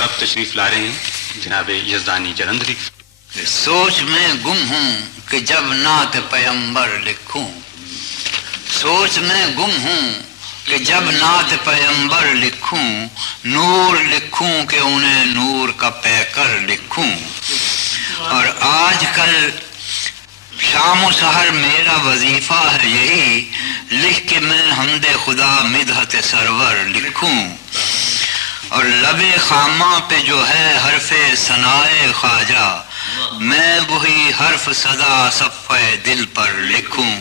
اور اب تشریف لا رہے ہیں جناب یزدانی جلندری۔ سوچ میں گم ہوں کہ جب نعت پیمبر لکھوں، سوچ میں گم ہوں کہ جب نعت پیمبر لکھوں، نور لکھوں کہ انہیں نور کا پیکر لکھوں۔ اور آج کل شام و سحر میرا وظیفہ ہے یہی، لکھ کے میں حمد خدا مدحت سرور لکھوں۔ اور لب خامہ پہ جو ہے حرف ثنائے خواجہ، میں وہی حرف صدا صفحہ دل پر لکھوں۔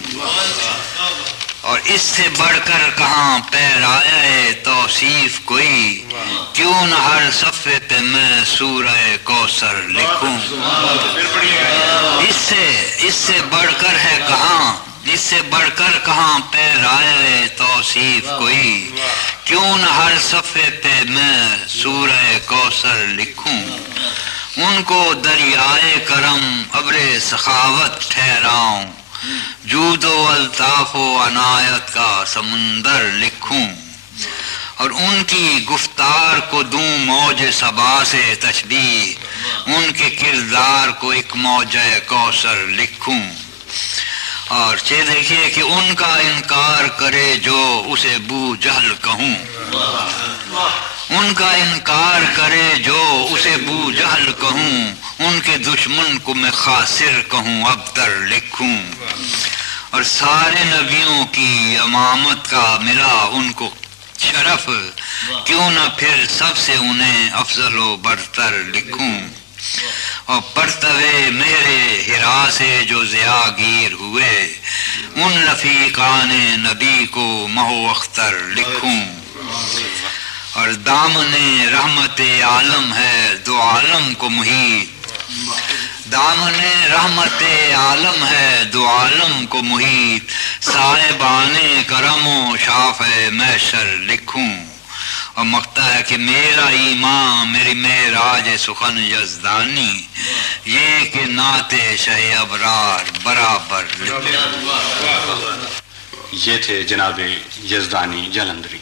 اور اس سے بڑھ کر کہاں پیرایہ توصیف کوئی، کیوں نہ ہر صفحے پہ میں سورہ کوثر لکھوں۔ اس سے بڑھ کر ہے کہاں، اس سے بڑھ کر کہاں پیرایہ توصیف کوئی، کیوں نہ ہر صفحے پہ میں سورہ کوثر لکھوں۔ ان کو دریائے کرم ابر سخاوت ٹھہراؤں، جود و الطاف و عنایت کا سمندر لکھوں۔ اور ان کی گفتار کو دوں موج صبا سے تشبیہ، ان کے کردار کو ایک موج کوثر لکھوں۔ اور دیکھیے کہ ان کا انکار کرے جو اسے بو جہل کہوں، ان کا انکار کرے جو اسے بو جہل کہوں، ان کے دشمن کو میں خاسر کہوں ابتر لکھوں۔ اور سارے نبیوں کی امامت کا ملا ان کو شرف، کیوں نہ پھر سب سے انہیں افضل و برتر لکھوں۔ اور پرتوے میرے ہرا سے جو ضیاء گیر ہوئے، ان رفیقان نبی کو مہو اختر لکھوں۔ اور دامن رحمت عالم ہے دو عالم کو محیط، دامن رحمت عالم ہے دو عالم کو محیط، صاحبان کرم و شاف محشر لکھوں۔ اور مقطع ہے کہ میرا ایمان میری معراج سخن یزدانی، یہ کہ نعت شہ ابرار برابر لکھوں۔ یہ تھے جناب یزدانی جلندری۔